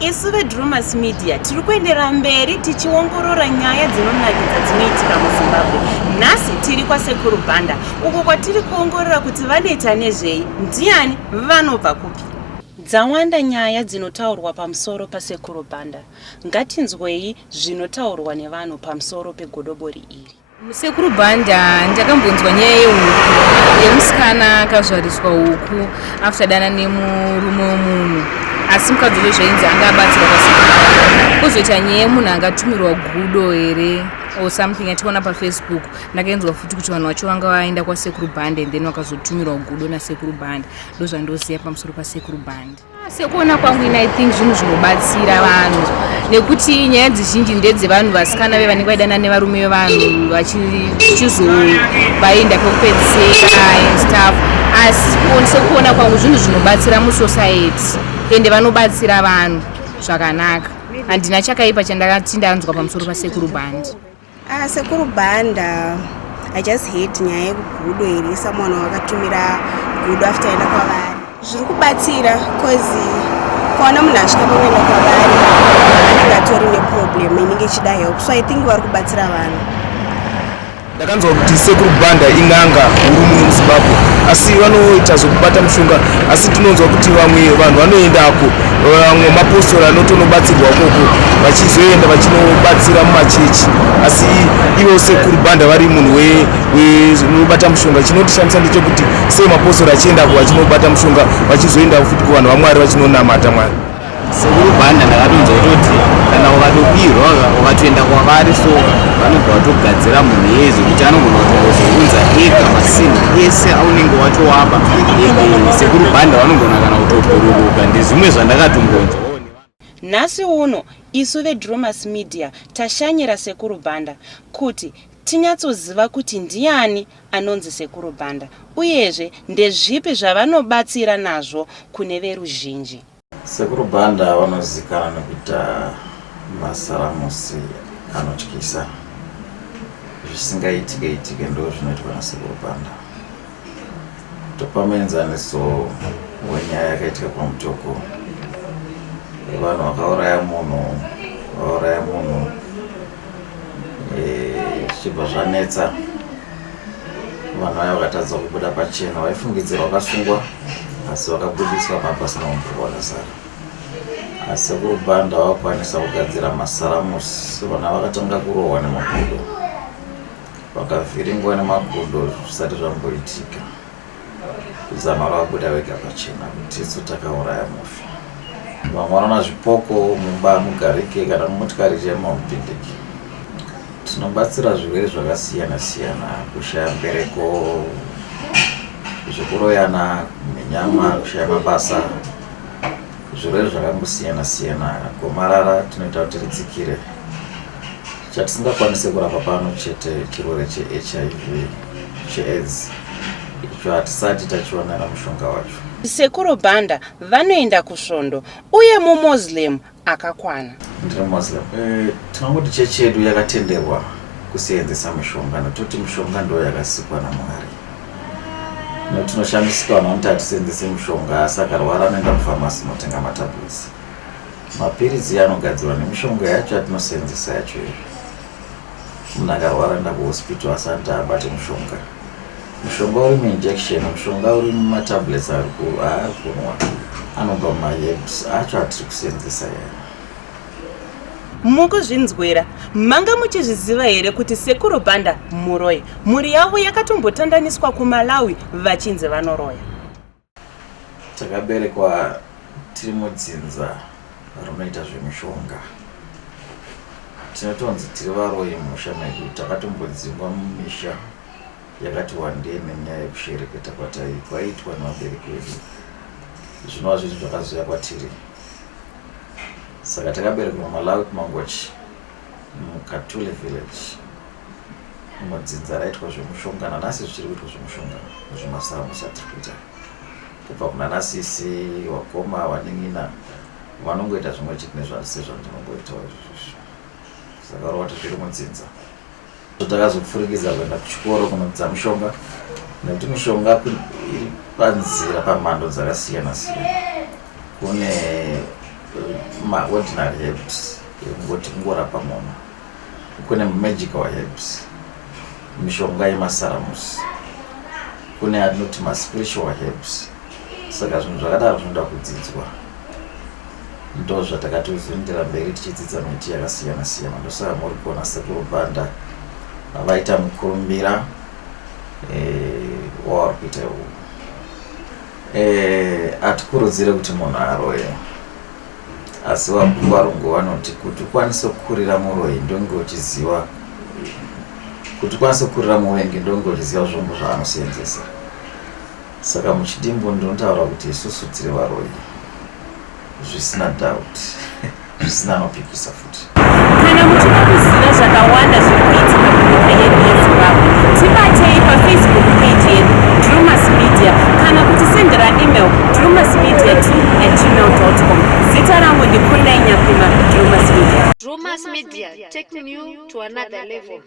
Isu veDrumas Media tiri kuendera mberi tichiongorora nyaya dzinonakidza dzinoitika muZimbabwe. Nhasi tiri kwasekuru Banda uko kwatiri kuongorora kuti vanoita nezvei, ndiani, vanobva kupi. Dzawanda nyaya dzinotaurwa pamusoro pasekuru Banda. Ngatinzwei zvinotaurwa nevanhu pamusoro pegodobori iri. Musekuru Banda ndakambonzwa nyaya yehuku yemusikana akazvariswa huku afutadana nemurume womunhu, asi mukadzi zvainzi anga abatsirwa pasekuru Banda. Kuzoita nyaya yemunhu angatumirwa gudo here or something yationa paFacebook. Ndakainzwa futi kuti vanhu vacho vanga vaenda kwasekuru Banda and then vakazotumirwa gudo nasekuru Banda. Ndozvandoziva pamusoro pasekuru Banda. Sekuona kwangu I think zvinhu zvinobatsira vanhu nekuti nyaya dzizhinji ndedzevanhu vasikana vanenge vaidana nevarume vevanhu vachizovaenda pekupedzisira and stuff. Asi sekuona kwangu zvinhu zvinobatsira musociety ende vanobatsira vanhu zvakanaka. Handina chakaipa chandakati ndanzwa pamusoro pasekuru Banda. Sekuru Banda, I just hate nyaya yekugudo iri someone wakatumira gudo after aenda kwavari. Zviri kubatsira cause kwaona munhu asvika pamwenda kwavari anenge atori neproblem inenge ichida help, so I think vari kubatsira vanhu. Ndakanzwa kuti sekuru Banda inganga huru muno muZimbabwe, asi vanoita zvokubata mushonga, asi tinonzwa kuti vamwe vanhu vanoendako, vamwe mapostori anotonobatsirwa koko vachizoenda vachinobatsira mumachechi, asi ivo sekuru Banda vari munhu unobata mushonga. Chinondishamisa ndechekuti sei mapostori achiendako vachinobata mushonga vachizoenda futi kuvanhu vaMwari vachinonamata Mwari. Sekuru Banda ndakatonzwa kuti kana ukatobirwa ukatoenda kwavari so vanobva vatogadzira munhu yezvo kuti anogona kuzounza ega masini ese aunenge wachowapa. Sekuru Banda vanogona kana kutobhururuka. Ndezvimwe zvandakatombonzwa. Nhasi uno isu veDrumas Media tashanyira sekuru Banda kuti tinyatsoziva kuti ndiani anonzi sekuru Banda uyezve ndezvipi zvavanobatsira nazvo kune veruzhinji. Sekuru Banda vanozikana nekuita masaramusi anotyisa, zvisingaitike ndo zvinoitwa nasekuru Banda. Topa muenzaniso wenyaya yakaitika kwaMutoko, vanhu vakauraya munhu zvichibva zvanetsa, vanhu vaya vakatadza kubuda pachena, vaifungidzirwa vakasungwa asi vakabudiswa mapasina umbu wakazara. Sekuru Banda vakwanisa kugadzira masaramusi, vana vakatanga kurohwa nemagudo, vakavhiringwa nemagudo zvisati zvamboitika, kuzama vabuda vega pachena kuti isu takauraya mufi. Vamwe vanoona zvipoko mumba mugarike kana mumotikari chema mupindiki. Tinobatsira zvirwere zvakasiyana-siyana, kushaya mbereko, zvekuroyana nenyama, kushaya mabasa, zvirwere zvakangosiyana-siyana. Gomarara tinoita kuti ridzikire. Chatisingakwanise kurapa pano chete chirwere cheHIV, cheAIDS, icho hatisati tachionera mushonga wacho. Sekuru Banda vanoenda kusvondo uye muMuslim akakwana. Ndiri Muslim. Tinongoti chechi yedu yakatenderwa kuseenzesa mushonga, nekuti mushonga ndo yakasikwa naMwari. Tinoshamisika vanhu vanoti hatiseenzese mushonga, asi akarwara anoenda kufamasi notenga matablets. Mapirizi anogadzirwa nemushonga yacho yatinoseenzesa yacho iyo. Munhu akarwara enda kuhospital asati abate mushonga. Mushonga uri muinjection, mushonga uri mumatablets ari kunwa, anobva mumaherbs acho hatiri kuseenzesa yaya. Mukuzvinzwira, manga muchizviziva here kuti sekuru Banda muroya, mhuri yavo yakatombotandaniswa kuMalawi vachinzi vanoroya. Takaberekwa tiri mudzinza rinoita zvemushonga. Tinotonzi tiri varoyi mumusha medu, takatombodzingwa mumisha yakati wandei nenyaya yekushereketa kwaitwa navabereki vedu. Zvinova zvinhu zvakazoya kwatiri. Saka takaberekwa muMalawi kuMangochi, muKatule village, mudzinza raitwa zvemushonga. Nanhasi zvichiri kuitwa zvemushonga muzvimasaramusi atiri kuita. Kubva kuna nasisi, wakoma, waning'ina vanongoita zvimwe chete nezvandinongoita izvozvo. Saka rovati zviri mudzinza. Takazopfurikidza kuenda kuchikoro kunodza mushonga, nekuti mishonga iri panzira pamhando dzakasiyana-siyana. Kune maordinary herbs ekungoti kungorapa munhu. Kune magical herbs, mishonga yemasaramus, kune anoti maspiritual herbs. Saka zvinhu zvakadaro zvinoda kudzidzwa. Ndo zvatakatozondera mberi tichidzidza miti yakasiyana siyana. Ndosaka muri kuona Sekuru Banda vaita mukurumbira wavari kuita uyu. Atikurudzire kuti munhu aroye, asi varungu vanoti kuti ukwanise kukurira muroyi ndonge uchiziva, kuti ukwanise kukurira muvengi ndonge uchiziva zvombo zvaanosenzesa. Saka muchidimbo ndinotaura kuti isusu tiri varoyi zvisina doubt, zvisina nopikisa futi. Kana muchida kuziva zvakawanda zvirikuitika munyika yedu yeZimbabwe, tibatei paFacebook page yedu Drumas Media kana kutisendera email drumasmedia2@gmail.com. Zita rangu ndi Kundai Nyapima, Drumas Media. Drumas Media, taking you to another level.